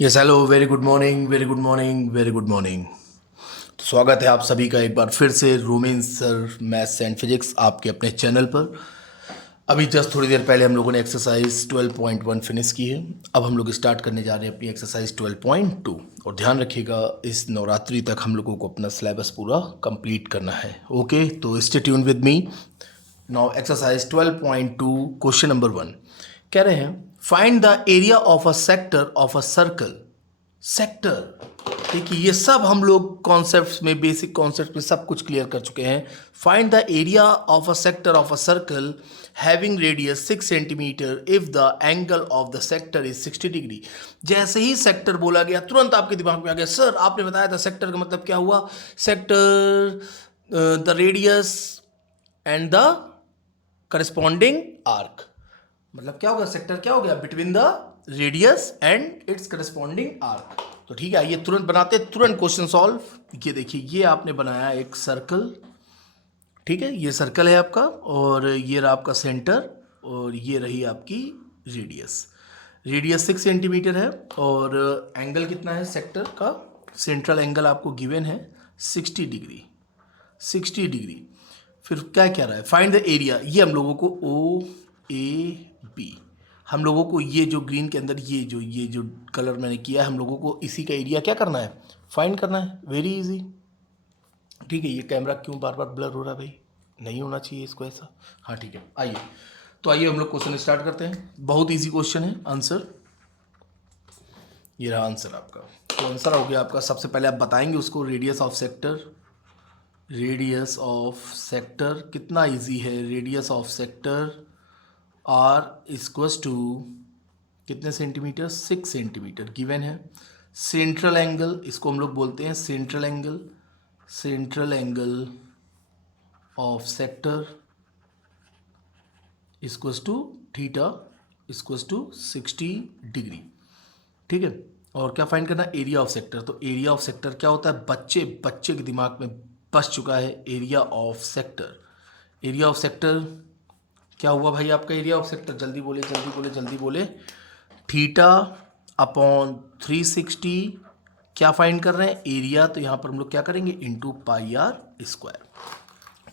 Yes hello, very good morning, very good morning, very good morning. तो स्वागत है आप सभी का एक बार फिर से Romen sir maths and physics आपके अपने चैनल पर। अभी जस्ट थोड़ी देर पहले हम लोगों ने एक्सरसाइज 12.1 फिनिश की है। अब हम लोग स्टार्ट करने जा रहे हैं अपनी एक्सरसाइज 12.2। और ध्यान रखिएगा, इस नवरात्रि तक हम लोगों को अपना सिलेबस पूरा कंप्लीट करना है। ओके, तो stay tune with me. Now exercise 12.2 question number 1 कह रहे हैं find the area of a sector of a circle. Sector, देखिए ये सब हम लोग कॉन्सेप्ट्स में, बेसिक कॉन्सेप्ट में सब कुछ क्लियर कर चुके हैं। Find the area of a sector of a circle having radius 6 centimetre if the angle of the sector is 60 degree. जैसे ही सेक्टर बोला गया तुरंत आपके दिमाग में आ गया, सर आपने बताया था सेक्टर का मतलब क्या हुआ? Sector, the radius and the corresponding arc. मतलब क्या होगा? सेक्टर क्या हो गया? Between the radius and it's corresponding arc. तो ठीक है, आइए तुरंत बनाते, तुरंत क्वेश्चन सॉल्व। ये देखिए, ये आपने बनाया एक सर्कल। ठीक है, ये सर्कल है आपका, और ये रहा आपका सेंटर, और ये रही आपकी रेडियस। रेडियस 6 सेंटीमीटर है, और एंगल कितना है सेक्टर का? सेंट्रल एंगल आपको गिवन है 60 डिग्री। 60 डिग्री। फिर क्या क्या रहा है? Find the area. ये हम लोगों को ओ ए बी, हम लोगों को ये जो ग्रीन के अंदर ये जो कलर मैंने किया है, हम लोगों को इसी का एरिया क्या करना है? फाइंड करना है। Very easy. ठीक है, ये कैमरा क्यों बार बार ब्लर हो रहा है भाई? नहीं होना चाहिए इसको ऐसा। हाँ ठीक है, आइए। तो आइए हम लोग क्वेश्चन स्टार्ट करते हैं। बहुत इजी क्वेश्चन है। आंसर ये रहा आंसर आपका। तो आंसर हो गया आपका, सबसे पहले आप बताएंगे उसको, radius of sector. Radius of sector कितना इजी है? Radius of sector r equals to कितने सेंटीमीटर? 6 सेंटीमीटर गिवन है। सेंट्रल एंगल, इसको हम लोग बोलते हैं central angle. Central angle of sector equals to theta equals to 60 degree. ठीक है, और क्या फाइंड करना? Area of sector. तो एरिया ऑफ सेक्टर क्या होता है? बच्चे बच्चे के दिमाग में बस चुका है area of sector. Area of sector क्या हुआ भाई आपका? एरिया ऑफ सेक्टर जल्दी बोले, जल्दी बोले, जल्दी बोले। Theta upon 360। क्या फाइंड कर रहे हैं? एरिया। तो यहाँ पर हम लोग क्या करेंगे? Into pi r square.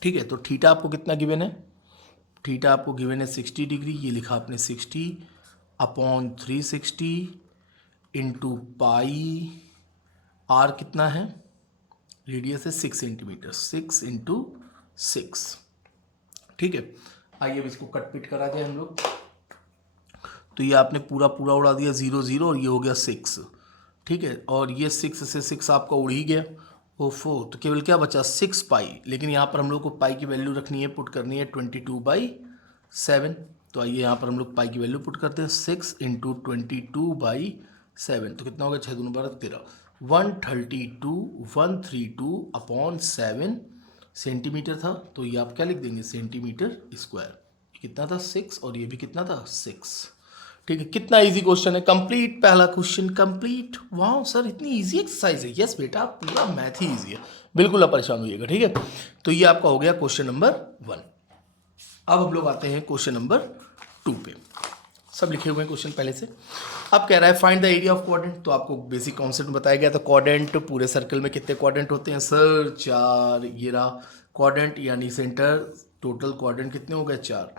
ठीक है, तो थीटा आपको कितना गिवन है? थीटा आपको गिवन है 60 डिग्री। ये लिखा आपने 60 अपॉन 360 इंटू पाई आर कितना है? रेडियस है 6 सेंटीमीटर, 6 इंटू 6। ठीक है, आइए अब इसको कट पिट करा दें हम लोग। तो ये आपने पूरा पूरा उड़ा दिया, 0 0, और ये हो गया 6। ठीक है, और ये 6 से 6 आपका उड़ ही गया। ओफो, तो केवल क्या बचा? 6 पाई। लेकिन यहाँ पर हम लोग को पाई की वैल्यू रखनी है, पुट करनी है 22/7। तो आइए यहाँ पर हम लोग पाई की वैल्यू पुट करते हैं, 6 इंटू 22/7। तो कितना हो गया? 6 दूनी 12 13, 132 सेंटीमीटर था। तो ये आप क्या लिख देंगे? Centimetre square. कितना था? 6, और ये भी कितना था? 6। ठीक है, कितना इजी क्वेश्चन है। कंप्लीट, पहला क्वेश्चन कंप्लीट। वाह सर, इतनी इजी एक्सरसाइज है। यस बेटा, पूरा मैथ ही इजी है, बिल्कुल आप परेशान होइएगा। ठीक है, तो ये आपका हो गया क्वेश्चन नंबर 1। अब हम लोग आते हैं क्वेश्चन नंबर 2 पे। सब लिखे हुए हैं क्वेश्चन पहले से। अब कह रहा है find the area of quadrant. तो आपको बेसिक कॉन्सेप्ट बताया गया था। क्वाड्रेंट, पूरे सर्कल में कितने क्वाड्रेंट होते हैं सर? 4। ये रहा क्वाड्रेंट यानी सेंटर। टोटल क्वाड्रेंट कितने हो गए? 4।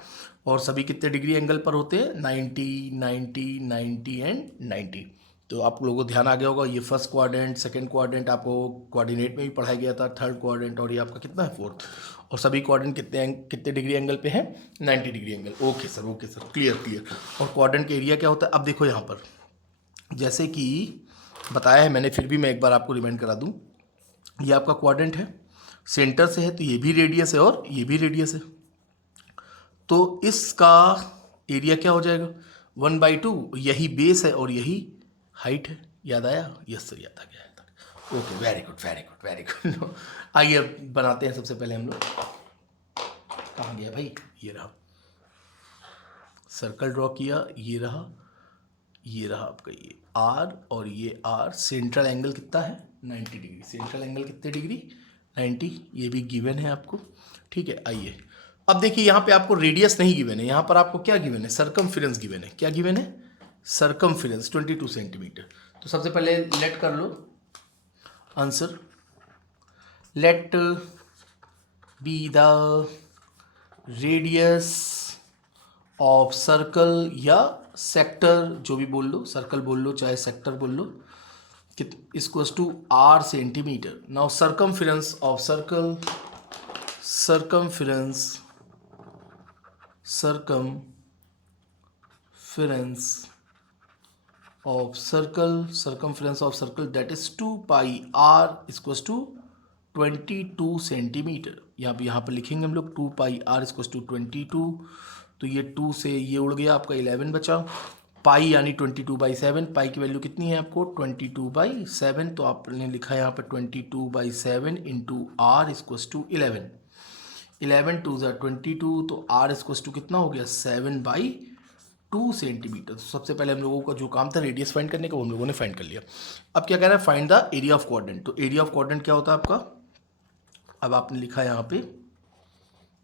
और सभी कितने डिग्री एंगल पर होते हैं? 90, 90, 90 एंड 90। तो आप लोगों को ध्यान आ गया होगा, ये फर्स्ट क्वाड्रेंट, सेकंड क्वाड्रेंट आपको कोऑर्डिनेट में भी पढ़ाया गया था, थर्ड क्वाड्रेंट, और ये आपका कितना है? फोर्थ। और सभी क्वाड्रेंट कितने कितने डिग्री एंगल पे हैं? 90 degree angle. Okay sir, okay sir, clear clear. और क्वाड्रेंट का एरिया क्या होता है? अब देखो यहाँ पर, जैसे कि बताया है मैंने, फिर भी मैं एक बार आपको रिमाइंड करा दूँ। ये आपका क्वाड्रेंट है, सेंटर से है, तो ये भी रेडियस है और ये भी रेडियस है। तो इसका एरिया क्या हो जाएगा? 1/2। यही बेस है और यही हाइट है। याद आया? यस सर, याद आ गया, याद आ गया। Okay, very good, very good, very good. आइए अब बनाते हैं। सबसे पहले हम लोग, कहाँ गया भाई? ये रहा, सर्कल ड्रॉ किया, ये रहा, ये रहा आपका ये आर, और ये आर। सेंट्रल एंगल कितना है? 90 डिग्री। सेंट्रल एंगल कितने डिग्री? 90। ये भी गिवन है आपको। ठीक है, आइए अब देखिए, यहाँ पे आपको रेडियस नहीं गिवन है, यहाँ पर आपको क्या गिवन है? सरकमफेरेंस गिवन है। क्या गिवन है? Circumference 22 centimetre. तो सबसे पहले लेट कर लो answer, let be the radius of circle या सेक्टर, जो भी बोल लो, सर्कल बोल लो चाहे सेक्टर बोल लो, equals to r centimetre. Now circumference of circle, circumference of circle that is 2 pi r equals to 22 centimetre. यहाँ पर लिखेंगे हम लोग 2 pi r equals to 22. तो ये 2 से ये उड़ गया, आपका 11 बचा. पाई यानी 22/7. पाई की वैल्यू कितनी है आपको? 22/7. तो आपने लिखा है यहाँ पर 22/7 इंटू आर इक्वल्स टू 11. 11 2 ज़ा 22. तो आर इक्वल्स टू कितना हो गया? 7/2 सेंटीमीटर. तो सबसे पहले हम लोगों का जो काम था रेडियस फाइंड करने का, वो हम लोगों ने फाइंड कर लिया. अब क्या कह रहा है? Find the area of quadrant. तो एरिया ऑफ क्वाड्रेंट क्या होता है आपका? अब आपने लिखा है यहाँ पे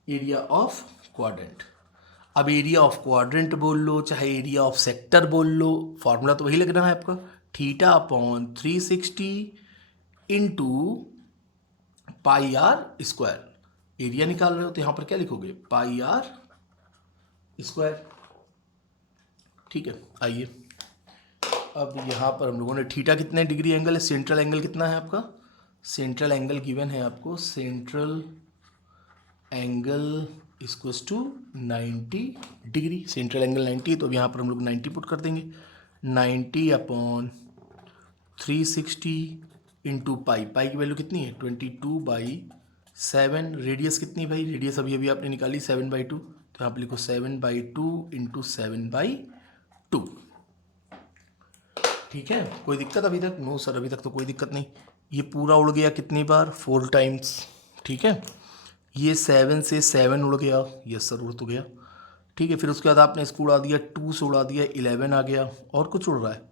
एरिया ऑफ क्वाड्रेंट. अब एरिया ऑफ क्वाड्रेंट बोल लो चाहे एरिया ऑफ सेक्टर बोल लो, फॉर्मूला तो वही लगना है आपका, theta upon 360 into pi r square. Area निकाल रहे हो तो यहाँ पर क्या लिखोगे? Pi r square. ठीक है, आइए अब यहाँ पर हम लोगों ने थीटा कितने डिग्री एंगल है, सेंट्रल एंगल कितना है आपका? सेंट्रल एंगल गिवन है आपको, central angle equals to 90 degree. Central angle 90, तो अब यहाँ पर हम लोग 90 पुट कर देंगे. 90 अपॉन 360 इंटू पाई. पाई की वैल्यू कितनी है? 22/7. रेडियस कितनी भाई? रेडियस अभी अभी आपने निकाली 7/2. तो यहाँ पर लिखो 7/2 इंटू 7/2. ठीक है, कोई दिक्कत अभी तक? नो सर, अभी तक तो कोई दिक्कत नहीं. ये पूरा उड़ गया कितनी बार? 4 टाइम्स. ठीक है, ये 7 से 7 उड़ गया. यस सर, उड़ तो गया. ठीक है, फिर उसके बाद आपने इसको उड़ा दिया, 2 से उड़ा दिया, 11 आ गया. और कुछ उड़ रहा है?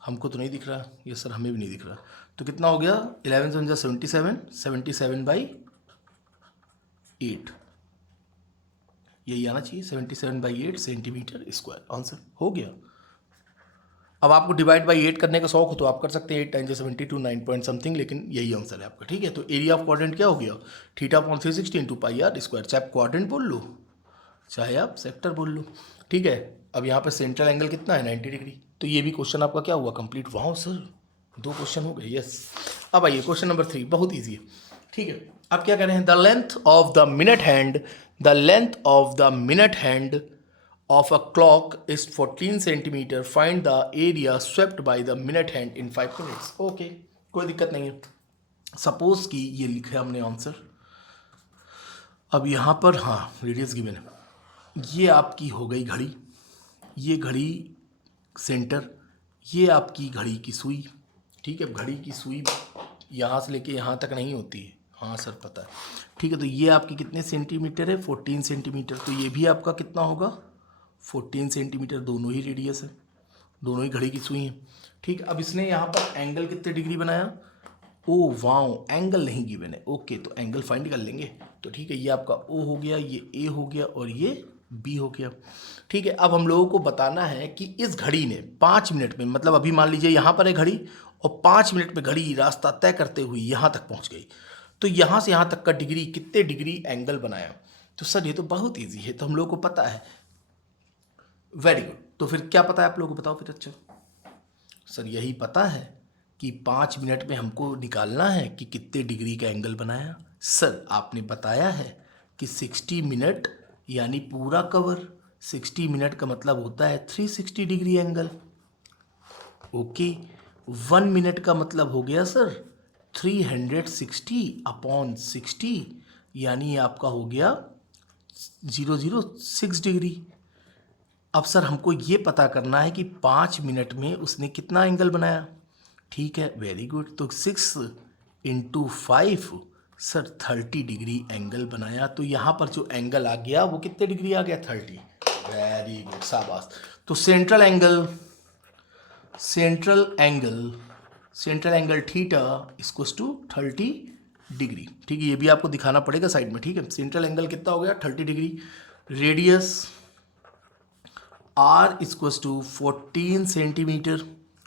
हमको तो नहीं दिख रहा. यस सर, हमें भी नहीं दिख रहा. तो कितना हो गया? 11 से 77, 77/8. यही आना चाहिए, 77/8 सेंटीमीटर स्क्वायर. आंसर हो गया. अब आपको डिवाइड बाई 8 करने का शौक हो तो आप कर सकते हैं. 8 टाइम 72 9 पॉइंट समथिंग, लेकिन यही आंसर है आपका. ठीक है, तो एरिया ऑफ क्वाड्रेंट क्या हो गया? Theta upon 360 into pi r square. चाहे आप क्वाड्रेंट बोल लो चाहे आप सेक्टर बोल लो. ठीक है, अब यहाँ पर सेंट्रल एंगल कितना है? 90 डिग्री. तो ये भी क्वेश्चन आपका क्या हुआ? कंप्लीट. वाह सर, 2 क्वेश्चन हो गए. यस. अब आइए क्वेश्चन नंबर 3, बहुत ईजी है. ठीक है, अब क्या कह रहे हैं? The length of the minute hand, the length of the minute hand of a clock is 14 centimeter. Find the area swept by the minute hand in 5 minutes. Okay, कोई दिक्कत नहीं है. सपोज कि ये लिखा है हमने आंसर. अब यहाँ पर हाँ रेडियस गिवन है. ये आपकी हो गई घड़ी, ये घड़ी सेंटर, ये आपकी घड़ी की सुई. ठीक है, घड़ी की सुई यहाँ से लेके यहाँ तक नहीं होती है. हाँ सर पता है. ठीक है, तो ये आपकी कितने सेंटीमीटर है? 14 सेंटीमीटर. तो ये भी आपका कितना होगा? 14 सेंटीमीटर. दोनों ही रेडियस है, दोनों ही घड़ी की सुई हैं. ठीक, अब इसने यहाँ पर एंगल कितने डिग्री बनाया? ओ वाओ, एंगल नहीं गिवन है. ओके, तो एंगल फाइंड कर लेंगे. तो ठीक है, ये आपका ओ हो गया, ये ए हो गया और ये बी हो गया. ठीक है, अब हम लोगों को बताना है कि इस घड़ी ने 5 मिनट में, मतलब अभी मान लीजिए यहाँ पर है घड़ी और 5 मिनट में घड़ी रास्ता तय करते हुए यहाँ तक पहुँच गई. तो यहाँ से यहाँ तक का डिग्री, कितने डिग्री एंगल बनाया? तो सर ये तो बहुत ईजी है, तो हम लोगों को पता है. Very good. तो फिर क्या पता है आप लोगों को? बताओ फिर. अच्छा सर, यही पता है कि 5 मिनट में हमको निकालना है कि कितने डिग्री का एंगल बनाया. सर आपने बताया है कि 60 मिनट यानी पूरा कवर. 60 मिनट का मतलब होता है 360 डिग्री एंगल. ओके, 1 मिनट का मतलब हो गया सर 360/60, यानी आपका हो गया 006 डिग्री. अब सर हमको ये पता करना है कि 5 मिनट में उसने कितना एंगल बनाया. ठीक है, वेरी गुड. तो 6 इंटू 5 सर 30 डिग्री एंगल बनाया. तो यहाँ पर जो एंगल आ गया वो कितने डिग्री आ गया? 30. वेरी गुड, शाबाश. तो central angle theta equals to 30 degree. ठीक है, ये भी आपको दिखाना पड़ेगा साइड में. ठीक है, सेंट्रल एंगल कितना हो गया? 30 degree. Radius R equals to 14 centimetre.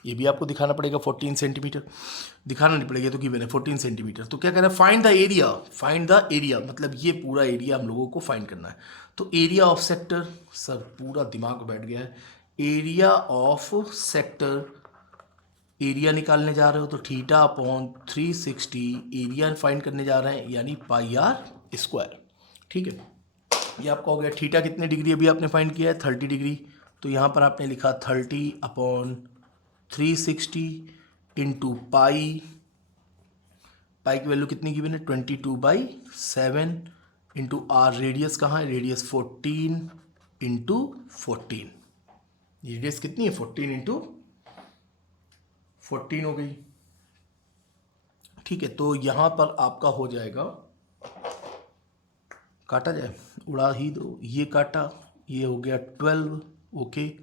ये भी आपको दिखाना पड़ेगा 14 सेंटीमीटर, दिखाना नहीं पड़ेगा तो गिवन है 14 सेंटीमीटर। तो क्या कह रहा है, find the area, find the area मतलब ये पूरा एरिया हम लोगों को फाइंड करना है। तो एरिया ऑफ सेक्टर, सर पूरा दिमाग बैठ गया है, एरिया ऑफ सेक्टर, एरिया निकालने जा रहे हो तो थीटा अपॉन 360 एरिया फाइंड करने जा रहे हैं यानी पाई आर स्क्वायर। ठीक है, ये आपका हो गया। थीटा कितने डिग्री अभी आपने फाइंड किया है 30 डिग्री, तो यहाँ पर आपने लिखा 30 अपॉन 360 इंटू पाई, पाई की वैल्यू कितनी गिवन है 22/7 इंटू आर, रेडियस कहाँ है, रेडियस 14 इंटू 14, रेडियस कितनी है 14 इंटू 14 हो गई। ठीक है, तो यहाँ पर आपका हो जाएगा, काटा जाए, उड़ा ही दो, ये काटा, ये हो गया 12, ओके,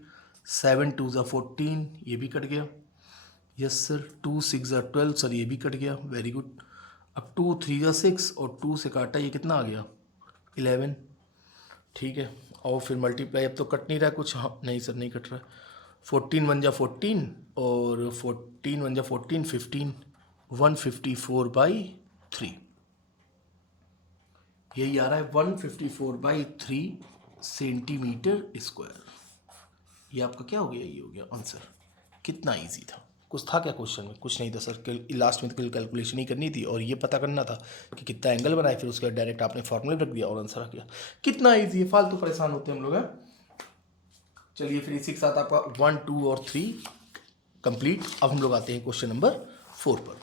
7 2 ज़ा 14, ये भी कट गया, यस सर, 2 6 ज़ा 12, सर ये भी कट गया, वेरी गुड। अब 2 3 ज़ा 6 और 2 से काटा, ये कितना आ गया 11। ठीक है, और फिर मल्टीप्लाई, अब तो कट नहीं रहा कुछ, हाँ नहीं सर नहीं कट रहा, 14 1 ज़ा 14 और 14 1 ज़ा 14 15, 154/3, यही आ रहा है 154/3 सेंटीमीटर स्क्वायर। ये आपका क्या हो गया, ये हो गया आंसर। कितना इजी था, कुछ था क्या क्वेश्चन में, कुछ नहीं था सर, लास्ट में तो कैलकुलेशन ही करनी थी और ये पता करना था कि कितना एंगल बनाए, फिर उसके बाद डायरेक्ट आपने फॉर्मूले रख दिया और आंसर आ गया। कितना इजी है, फालतू परेशान होते हैं हम लोग हैं। चलिए फिर इसी के साथ आपका 1 2 और 3 कंप्लीट। अब हम लोग आते हैं क्वेश्चन नंबर 4 पर।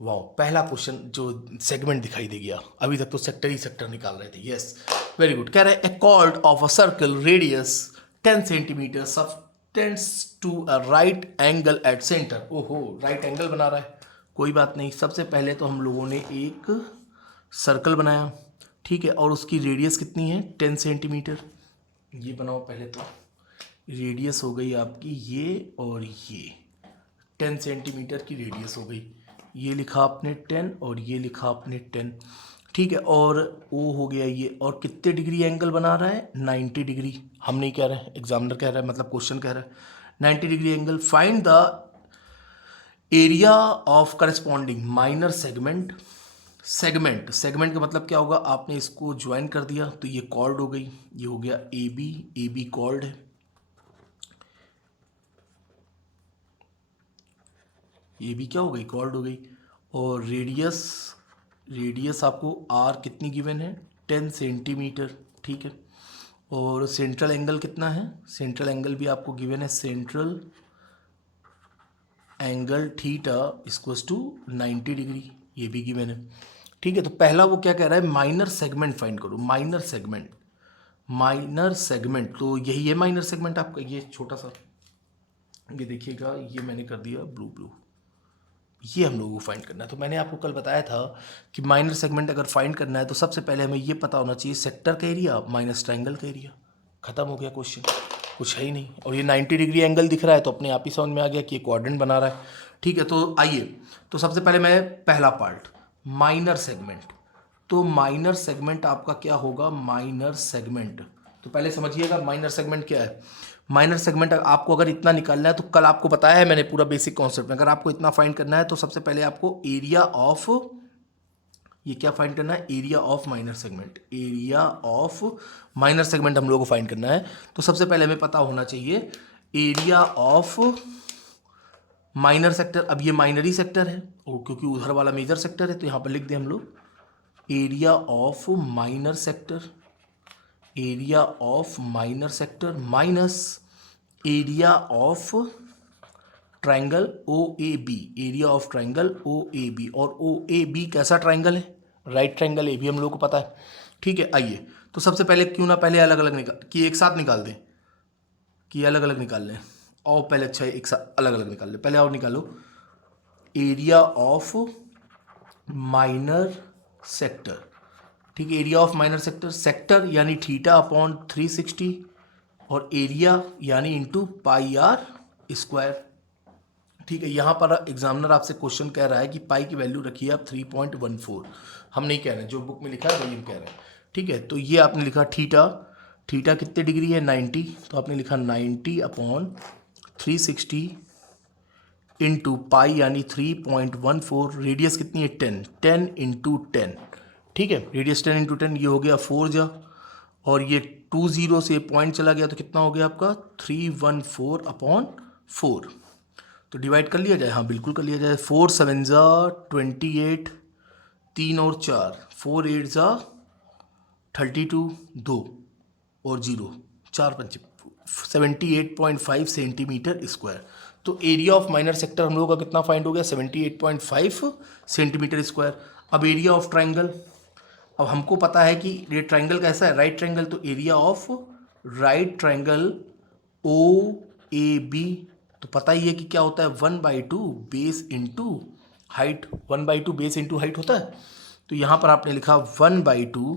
वाह, पहला क्वेश्चन जो सेगमेंट दिखाई दे गया, अभी तक तो सेक्टर ही सेक्टर निकाल रहे थे, यस वेरी गुड। कह रहे हैं a chord of a circle radius 10 centimetre subtends to a right angle at centre. ओहो, राइट एंगल बना रहा है, कोई बात नहीं। सबसे पहले तो हम लोगों ने एक सर्कल बनाया, ठीक है, और उसकी रेडियस कितनी है 10 सेंटीमीटर। ये बनाओ पहले, तो रेडियस हो गई आपकी ये और ये, 10 सेंटीमीटर की रेडियस हो गई, ये लिखा आपने 10 और ये लिखा आपने 10, ठीक है। और वो हो गया ये, और कितने डिग्री एंगल बना रहा है 90 डिग्री, हम नहीं कह रहे हैं, एग्जामिनर कह रहा है, मतलब क्वेश्चन कह रहा है 90 degree angle. Find the area of corresponding minor segment. Segment, segment का मतलब क्या होगा, आपने इसको ज्वाइन कर दिया तो ये कॉर्ड हो गई, ये हो गया ए बी कॉर्ड है, ये भी क्या हो गई कॉर्ड हो गई। और रेडियस, रेडियस आपको आर कितनी गिवन है 10 सेंटीमीटर, ठीक है। और सेंट्रल एंगल कितना है, सेंट्रल एंगल भी आपको गिवन है, central angle theta equals to 90 degree, ये भी गिवन है, ठीक है। तो पहला वो क्या कह रहा है, माइनर सेगमेंट फाइंड करो, माइनर सेगमेंट, माइनर सेगमेंट, तो यही है माइनर सेगमेंट आपका, ये छोटा सा, ये देखिएगा, ये मैंने कर दिया ब्लू, ये हम लोगों को फाइंड करना है। तो मैंने आपको कल बताया था कि माइनर सेगमेंट अगर फाइंड करना है तो सबसे पहले हमें ये पता होना चाहिए सेक्टर का एरिया माइनस ट्रायंगल का एरिया, खत्म हो गया क्वेश्चन, कुछ है ही नहीं। और ये 90 डिग्री एंगल दिख रहा है तो अपने आप ही समझ में आ गया कि ये क्वाड्रेंट बना रहा है, ठीक है। तो आइए, तो सबसे पहले मैं पहला पार्ट माइनर सेगमेंट, तो माइनर सेगमेंट आपका क्या होगा, माइनर सेगमेंट, तो पहले समझिएगा माइनर सेगमेंट क्या है। माइनर सेगमेंट आपको अगर इतना निकालना है तो कल आपको बताया है मैंने पूरा बेसिक कॉन्सेप्ट में, अगर आपको इतना फाइंड करना है तो सबसे पहले आपको एरिया ऑफ, ये क्या फाइंड करना है, area of minor segment, area of minor segment हम लोग को फाइंड करना है। तो सबसे पहले हमें पता होना चाहिए एरिया ऑफ माइनर सेक्टर। अब ये माइनरी सेक्टर है और क्योंकि उधर वाला मेजर सेक्टर है तो यहाँ पर लिख दें हम लोग area of minor sector, area of minor sector minus area of triangle O A B, area of triangle O A B. और ओ ए बी कैसा ट्राइंगल है, राइट ट्राइंगल, ए भी हम लोग को पता है, ठीक है। आइए, तो सबसे पहले क्यों ना पहले अलग अलग निकाल कि एक साथ निकाल दें, कि अलग अलग निकाल लें, और पहले अच्छा एक साथ अलग अलग निकाल लें, पहले और निकालो एरिया ऑफ माइनर सेक्टर, ठीक है। Area of minor sector, sector यानी थीटा अपॉन 360 और एरिया यानी इंटू पाई आर स्क्वायर, ठीक है। यहाँ पर एग्जामिनर आपसे क्वेश्चन कह रहा है कि पाई की वैल्यू रखिए आप 3.14, हम नहीं कह रहे हैं, जो बुक में लिखा है वही हम कह रहे हैं, ठीक है। तो ये आपने लिखा थीटा, थीटा कितने डिग्री है 90, तो आपने लिखा 90 अपॉन 360 इंटू पाई यानी 3.14, रेडियस कितनी है 10, 10 इंटू 10, ठीक है, रेडियस 10 इंटू 10, ये हो गया 4 जा, और ये 20 से पॉइंट चला गया तो कितना हो गया आपका 314/4। तो डिवाइड कर लिया जाए, हाँ बिल्कुल कर लिया जाए। 4 7 जा 28, 3 और 4, 4 8 जा 32, 2 और 0, 4 5 78.5 सेंटीमीटर स्क्वायर। तो एरिया ऑफ माइनर सेक्टर हम लोगों का कितना फाइंड हो गया 78.5 सेंटीमीटर स्क्वायर। अब एरिया ऑफ ट्राइंगल, अब हमको पता है कि ये ट्राइंगल कैसा है, राइट ट्राइंगल, तो area of right triangle O A B, तो पता ही है कि क्या होता है 1/2 base into height, 1/2 base into height होता है। तो यहाँ पर आपने लिखा 1/2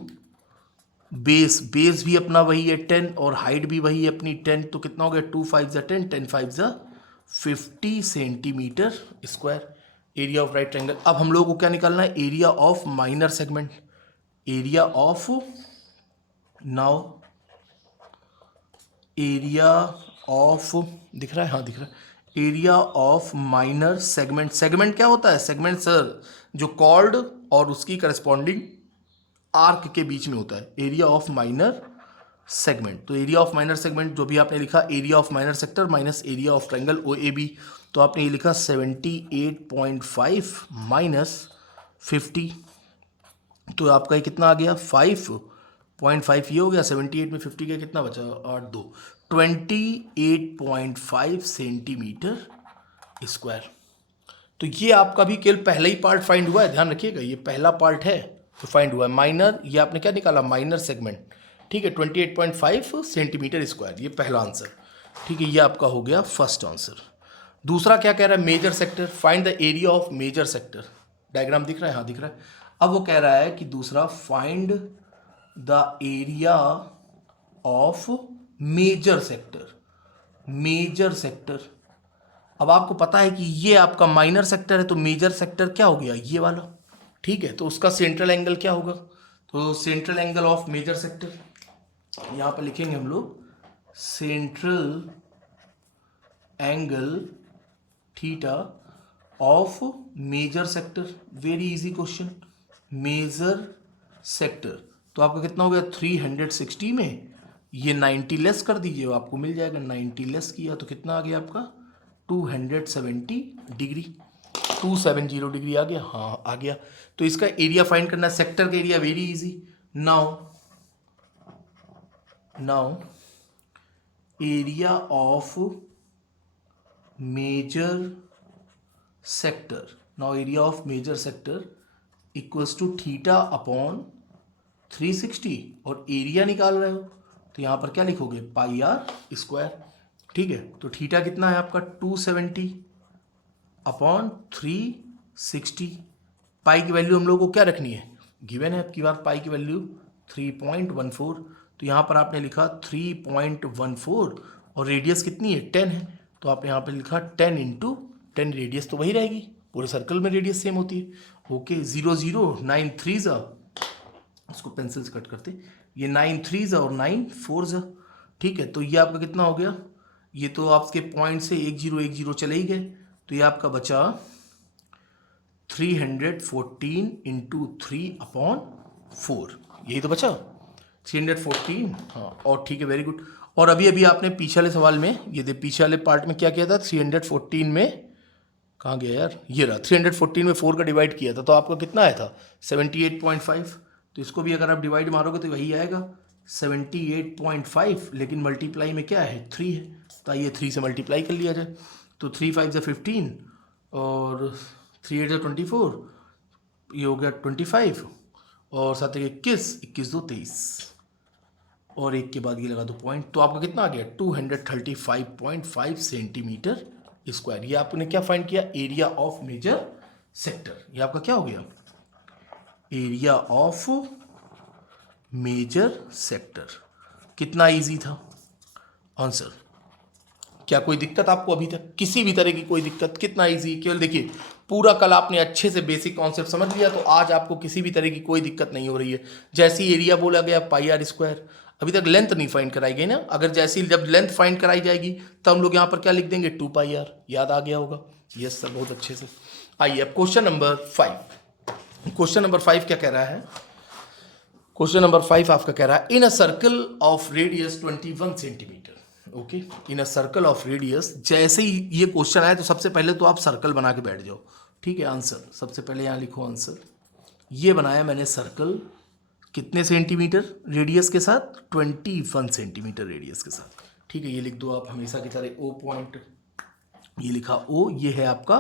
बेस, बेस भी अपना वही है 10 और हाइट भी वही है अपनी 10, तो कितना हो गया 2 5 जा 10, 10 5 जा 50 centimetre square, area of right triangle. अब हम लोगों को क्या निकालना है, area of minor segment, area of, now area of, दिख रहा है, हाँ दिख रहा है, area of minor segment. Segment क्या होता है, सेगमेंट सर जो कॉर्ड और उसकी करस्पॉन्डिंग आर्क के बीच में होता है, एरिया ऑफ माइनर सेगमेंट। तो एरिया ऑफ माइनर सेगमेंट जो भी आपने लिखा, area of minor sector minus area of triangle O A B, तो आपने ये लिखा 78.5 माइनस 50, तो आपका ये कितना आ गया 5.5, ये हो गया 78 में 50 का कितना बचा 8 2, 28.5 सेंटीमीटर स्क्वायर। तो ये आपका भी केवल पहला ही पार्ट फाइंड हुआ है, ध्यान रखिएगा, ये पहला पार्ट है तो फाइंड हुआ है। माइनर, ये आपने क्या निकाला माइनर सेगमेंट, ठीक है, 28.5 सेंटीमीटर स्क्वायर, ये पहला आंसर, ठीक है, ये आपका हो गया फर्स्ट आंसर। दूसरा क्या कह रहा है, major sector, find the area of major sector. Diagram दिख रहा है, हाँ दिख रहा है। अब वो कह रहा है कि दूसरा find the area of major sector, major sector. अब आपको पता है कि ये आपका माइनर सेक्टर है, तो मेजर सेक्टर क्या हो गया ये वाला, ठीक है, तो उसका सेंट्रल एंगल क्या होगा, तो central angle of major sector, यहां पर लिखेंगे हम लोग central angle theta of major sector. Very easy question, major sector, तो आपका कितना हो गया 360 में ये 90 लेस कर दीजिए, आपको मिल जाएगा 90 लेस किया तो कितना आ गया आपका 270 डिग्री, 270 डिग्री आ गया, हाँ आ गया। तो इसका एरिया फाइंड करना है, सेक्टर का area, very easy. Now area of major sector, now area of major sector equals to theta upon 360, और एरिया निकाल रहे हो तो यहाँ पर क्या लिखोगे पाई आर स्क्वायर, ठीक है। तो थीटा कितना है आपका 270 अपॉन 360, पाई की वैल्यू हम लोग को क्या रखनी है, गिवन है आपकी बार, पाई की वैल्यू 3.14, तो यहाँ पर आपने लिखा 3.14 और रेडियस कितनी है 10 है, तो आपने यहाँ पर लिखा 10 इंटू 10, रेडियस तो वही रहेगी, पूरे सर्कल में रेडियस सेम होती है। ओके, 0 0 9 3 उसको पेंसिल से कट करते, ये 9 3 और 9 4, ठीक है। तो ये आपका कितना हो गया, ये तो आपके पॉइंट से 1 0 1 0 चले ही गए, तो ये आपका बचा 314 इंटू 3/4, यही तो बचा 314, हाँ, और ठीक है, वेरी गुड। और अभी अभी आपने पीछे वाले सवाल में, ये दे पीछे वाले पार्ट में क्या किया था, 314 में कहाँ गया यार, ये रहा, 314 में 4 का डिवाइड किया था, तो आपका कितना आया था 78.5, तो इसको भी अगर आप डिवाइड मारोगे तो वही आएगा 78.5, लेकिन मल्टीप्लाई में क्या है 3 है, तो आइए 3 से मल्टीप्लाई कर लिया जाए, तो 3 5 = 15 और 3 8 = 24, ये हो गया 25, और 7 21 21 2 23, और एक के बाद ये लगा दो पॉइंट, तो आपका कितना आ गया 235.5 सेंटीमीटर स्क्वायर। ये आपने क्या फाइंड किया, एरिया ऑफ मेजर सेक्टर, ये आपका क्या हो गया एरिया ऑफ मेजर सेक्टर। कितना इजी था आंसर, क्या कोई दिक्कत आपको अभी तक, किसी भी तरह की कोई दिक्कत, कितना इजी, केवल देखिए पूरा कल आपने अच्छे से बेसिक कॉन्सेप्ट समझ लिया, तो आज आपको किसी भी तरह की कोई दिक्कत नहीं हो रही है। जैसे ही एरिया बोला गया पाई आर स्क्वायर, अभी तक लेंथ नहीं फाइंड कराई गई ना। अगर जैसी जब लेंथ फाइंड कराई जाएगी तो हम लोग यहाँ पर क्या लिख देंगे 2πr। याद आ गया होगा? यस सर, बहुत अच्छे से। आइए अब क्वेश्चन नंबर 5। क्वेश्चन नंबर 5 क्या कह रहा है? क्वेश्चन नंबर 5 आपका कह रहा है in a circle of radius 21 centimetre. Okay, in a circle of radius. जैसे ही ये क्वेश्चन आए तो सबसे पहले तो आप सर्कल बना के बैठ जाओ। ठीक है, आंसर सबसे पहले यहाँ लिखो आंसर। ये बनाया मैंने सर्कल कितने सेंटीमीटर रेडियस के साथ? 21 सेंटीमीटर रेडियस के साथ। ठीक है, ये लिख दो आप हमेशा की तरह O पॉइंट। ये लिखा O, ये है आपका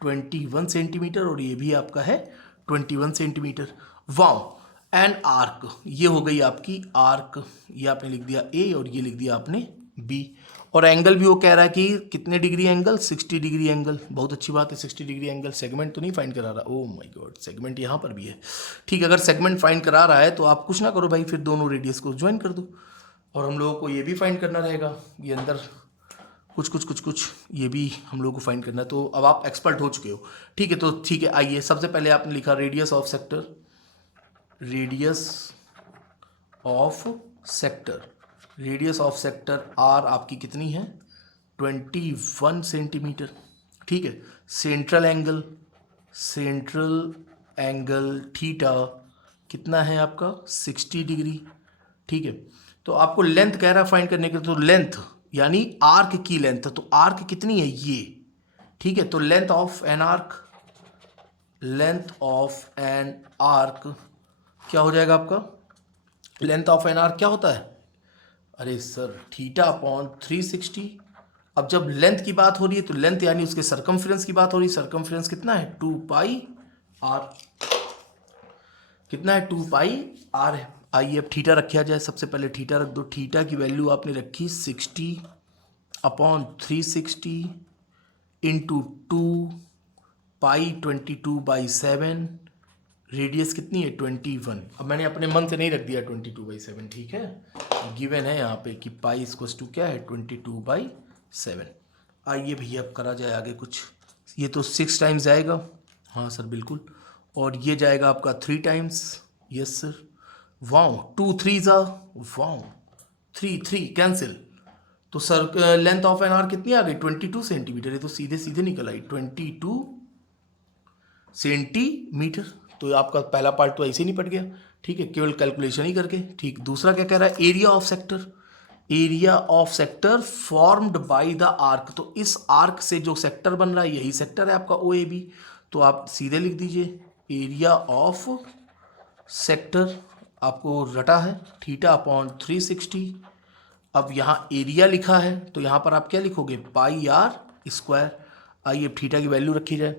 21 सेंटीमीटर और ये भी आपका है 21 सेंटीमीटर। वाओ, एन आर्क, ये हो गई आपकी आर्क। ये आपने लिख दिया A और ये लिख दिया आपने B। और एंगल भी वो कह रहा है कि कितने डिग्री एंगल? 60 degree angle. बहुत अच्छी बात है, 60 डिग्री एंगल। सेगमेंट तो नहीं फाइंड करा रहा? ओह माय गॉड, सेगमेंट यहाँ पर भी है। ठीक है, अगर सेगमेंट फाइंड करा रहा है तो आप कुछ ना करो भाई, फिर दोनों रेडियस को ज्वाइन कर दो। और हम लोगों को ये भी फाइंड करना रहेगा, ये अंदर कुछ ये भी हम लोगों को फाइंड करना है। तो अब आप एक्सपर्ट हो चुके हो। ठीक है, तो ठीक है, आइए सबसे पहले आपने लिखा radius of sector. Radius of sector, radius of sector r आपकी कितनी है? 21 सेंटीमीटर। ठीक है, central angle, central angle theta कितना है आपका? 60 डिग्री। ठीक है, तो आपको लेंथ कह रहा है फाइंड करने के लिए, तो लेंथ यानी आर्क की लेंथ, तो आर्क कितनी है ये? ठीक है, तो length of an arc, length of an arc क्या हो जाएगा आपका? लेंथ ऑफ एन आर्क क्या होता है? अरे सर, थीटा अपॉन 360। अब जब लेंथ की बात हो रही है तो लेंथ यानी उसके सरकमफ्रेंस की बात हो रही है। सरकमफ्रेंस कितना है? 2πr। कितना है? 2πr है। आइए अब थीटा रखा जाए। सबसे पहले थीटा रख दो। थीटा की वैल्यू आपने रखी 60 अपॉन 360 इंटू 2π22/7। रेडियस कितनी है? 21। अब मैंने अपने मन से नहीं रख दिया 22/7। ठीक है, गिवन है यहाँ पे कि पाई इक्वल्स टू क्या है? 22/7। आइए भैया अब करा जाए आगे कुछ। ये तो 6 टाइम्स जाएगा। हाँ सर बिल्कुल। और ये जाएगा आपका 3 टाइम्स। Yes sir. वाओ, 2 3 जा, वाओ 3 कैंसिल। तो sir length of N R कितनी आ गई? 22 सेंटीमीटर। ये तो सीधे सीधे निकल आई 22 सेंटीमीटर। तो आपका पहला पार्ट तो ऐसे ही निपट गया। ठीक है, केवल कैलकुलेशन ही करके। ठीक, दूसरा क्या कह रहा है? Area of sector. Area of sector formed by the arc. तो इस आर्क से जो सेक्टर बन रहा है यही सेक्टर है आपका OAB। तो आप सीधे लिख दीजिए एरिया ऑफ सेक्टर, आपको रटा है थीटा अपॉन 360। अब यहाँ एरिया लिखा है तो यहाँ पर आप क्या लिखोगे? πr²। आइए अब थीटा की वैल्यू रखी जाए।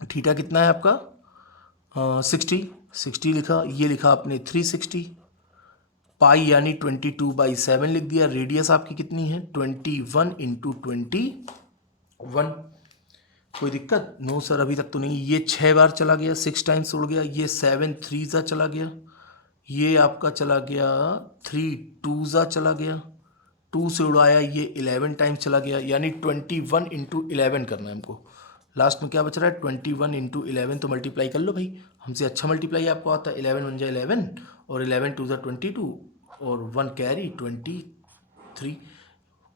थीटा कितना है आपका? 60 लिखा। ये लिखा आपने 360। पाई यानी 22/7 लिख दिया। रेडियस आपकी कितनी है? 21 इंटू 21। कोई दिक्कत? नो सर अभी तक तो नहीं। ये 6 बार चला गया, 6 टाइम्स उड़ गया। ये 7 3 चला गया। ये आपका चला गया 3 2 चला गया। 2 से उड़ाया, ये 11 टाइम्स चला गया। यानी 21 इंटू 11 करना है हमको। लास्ट में क्या बच रहा है? 21 इंटू 11। तो मल्टीप्लाई कर लो भाई, हमसे अच्छा मल्टीप्लाई आपको आता है। 11 1 जा 11 और 11 2 जा 22 और 1 कैरी 23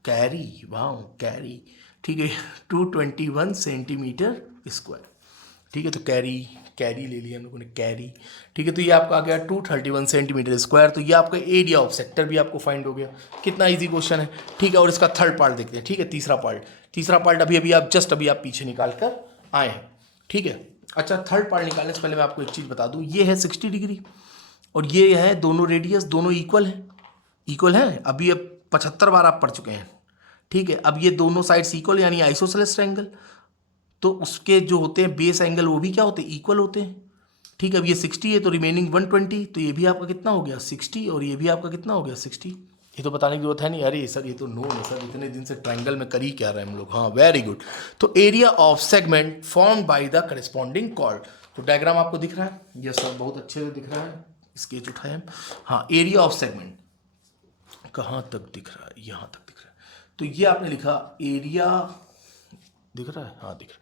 कैरी। वाह कैरी। ठीक है, 221 सेंटीमीटर स्क्वायर। ठीक है, तो कैरी ले लिया हम लोगों ने, कैरी। ठीक है, तो ये आपका आ गया 231 सेंटीमीटर स्क्वायर। तो ये आपका एरिया ऑफ सेक्टर भी आपको फाइंड हो गया। कितना इजी क्वेश्चन है। ठीक है, और इसका थर्ड पार्ट देखते हैं। ठीक है, तीसरा पार्ट अभी आप पीछे निकाल कर आए हैं। ठीक है, अच्छा थर्ड पार्ट निकालने से पहले मैं आपको एक चीज़ बता दूँ। ये है 60 डिग्री और ये है दोनों रेडियस, दोनों इक्वल हैं। अभी अब 75 बार आप पढ़ चुके हैं। ठीक है, अब ये दोनों साइड्स इक्वल यानी आइसोसेलेस ट्रायंगल, तो उसके जो होते हैं बेस एंगल वो भी क्या होते हैं? इक्वल होते हैं। ठीक है, अब ये 60 है तो रिमेनिंग 120, तो ये भी आपका कितना हो गया? 60 और ये भी आपका कितना हो गया? 60। ये तो बताने की जरूरत है नहीं। अरे सर ये तो नोन है सर, इतने दिन से ट्रायंगल में कर ही क्या रहे हैं हम लोग। हाँ वेरी गुड। तो area of segment form by the corresponding chord. तो डायग्राम आपको दिख रहा है? यस सर बहुत अच्छे से दिख रहा है। स्केच उठाए हम। हाँ, एरिया ऑफ सेगमेंट कहाँ तक दिख रहा है? यहाँ तक दिख रहा है। तो ये आपने लिखा एरिया, दिख रहा है? हाँ दिख रहा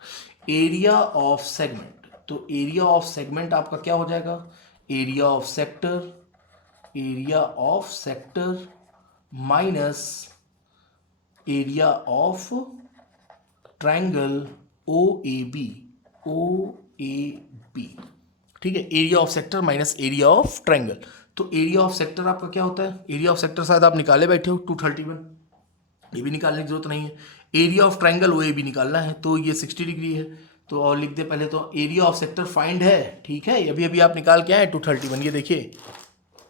है। एरिया ऑफ सेगमेंट, तो एरिया ऑफ सेगमेंट आपका क्या हो जाएगा? Area of sector, area of sector minus area of triangle O A B, ठीक है, area of sector minus area of triangle. तो एरिया ऑफ सेक्टर आपका क्या होता है, एरिया ऑफ सेक्टर शायद आप निकाले बैठे हो 231, ये भी निकालने की जरूरत नहीं है। Area of triangle O A B निकालना है, तो ये 60 डिग्री है, तो और लिख दे पहले तो एरिया ऑफ सेक्टर फाइंड है, ठीक है, अभी अभी आप निकाल के आए 231, ये देखिए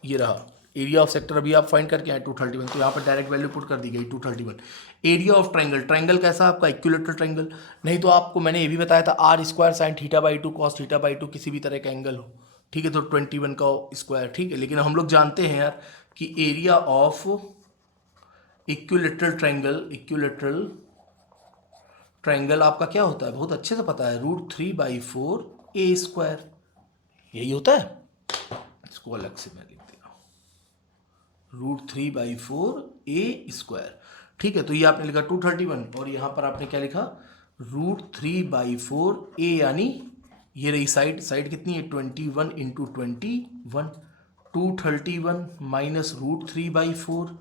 ये रहा एरिया ऑफ सेक्टर, अभी आप फाइंड करके आए 231, तो यहाँ पर डायरेक्ट वैल्यू पुट कर दी गई 231। एरिया ऑफ ट्रायंगल, ट्रायंगल कैसा आपका इक्विलेटरल ट्रायंगल, नहीं तो आपको मैंने ये भी बताया था R square sine theta by 2 cos theta by 2 किसी भी तरह का एंगल हो, ठीक है, तो 21 का स्क्वायर, ठीक है, लेकिन हम लोग जानते हैं यार कि एरिया ऑफ इक्विलेटरल ट्रायंगल आपका क्या होता है, बहुत अच्छे से पता है, √3/4 ए स्क्वायर, यही होता है, इसको अलग से मैं लिख दे रहा हूँ, √3/4 ए स्क्वायर, ठीक है, तो ये आपने लिखा 231 और यहाँ पर आपने क्या लिखा √3/4 ए, यानी ये रही साइड कितनी है 21 इंटू 21, 231 माइनस √3/4,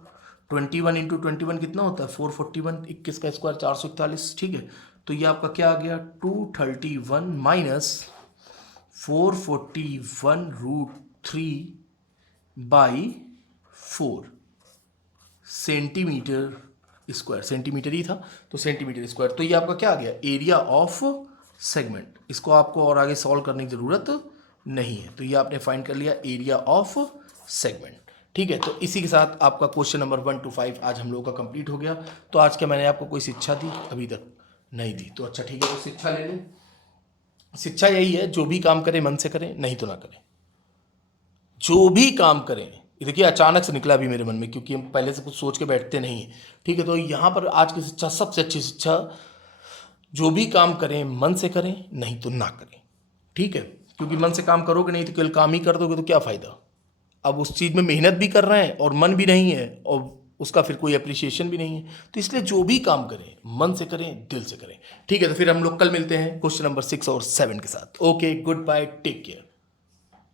21 इंटू 21 कितना होता है 441, 21 का स्क्वायर 441, ठीक है, तो ये आपका क्या आ गया 231 माइनस 441 √3/4 सेंटीमीटर स्क्वायर, सेंटीमीटर ही था तो सेंटीमीटर स्क्वायर, तो ये आपका क्या आ गया एरिया ऑफ सेगमेंट। इसको आपको और आगे सॉल्व करने की ज़रूरत नहीं है, तो ये आपने फाइंड कर लिया एरिया ऑफ सेगमेंट, ठीक है। तो इसी के साथ आपका क्वेश्चन नंबर 1 to 5 आज हम लोगों का कंप्लीट हो गया। तो आज क्या मैंने आपको कोई शिक्षा दी, अभी तक नहीं दी, तो अच्छा ठीक है, तो शिक्षा ले लें। शिक्षा यही है, जो भी काम करें मन से करें, नहीं तो ना करें, जो भी काम करें। ये देखिए अचानक से निकला अभी मेरे मन में, क्योंकि हम पहले से कुछ सोच के बैठते नहीं हैं, ठीक है। तो यहाँ पर आज की शिक्षा सबसे अच्छी शिक्षा, जो भी काम करें मन से करें, नहीं तो ना करें, ठीक है, क्योंकि मन से काम करोगे नहीं तो केवल काम ही कर दोगे तो क्या फ़ायदा। अब उस चीज़ में मेहनत भी कर रहे हैं और मन भी नहीं है और उसका फिर कोई अप्रिसिएशन भी नहीं है, तो इसलिए जो भी काम करें मन से करें, दिल से करें, ठीक है। तो फिर हम लोग कल मिलते हैं क्वेश्चन नंबर 6 और 7 के साथ। Okay, goodbye, take care.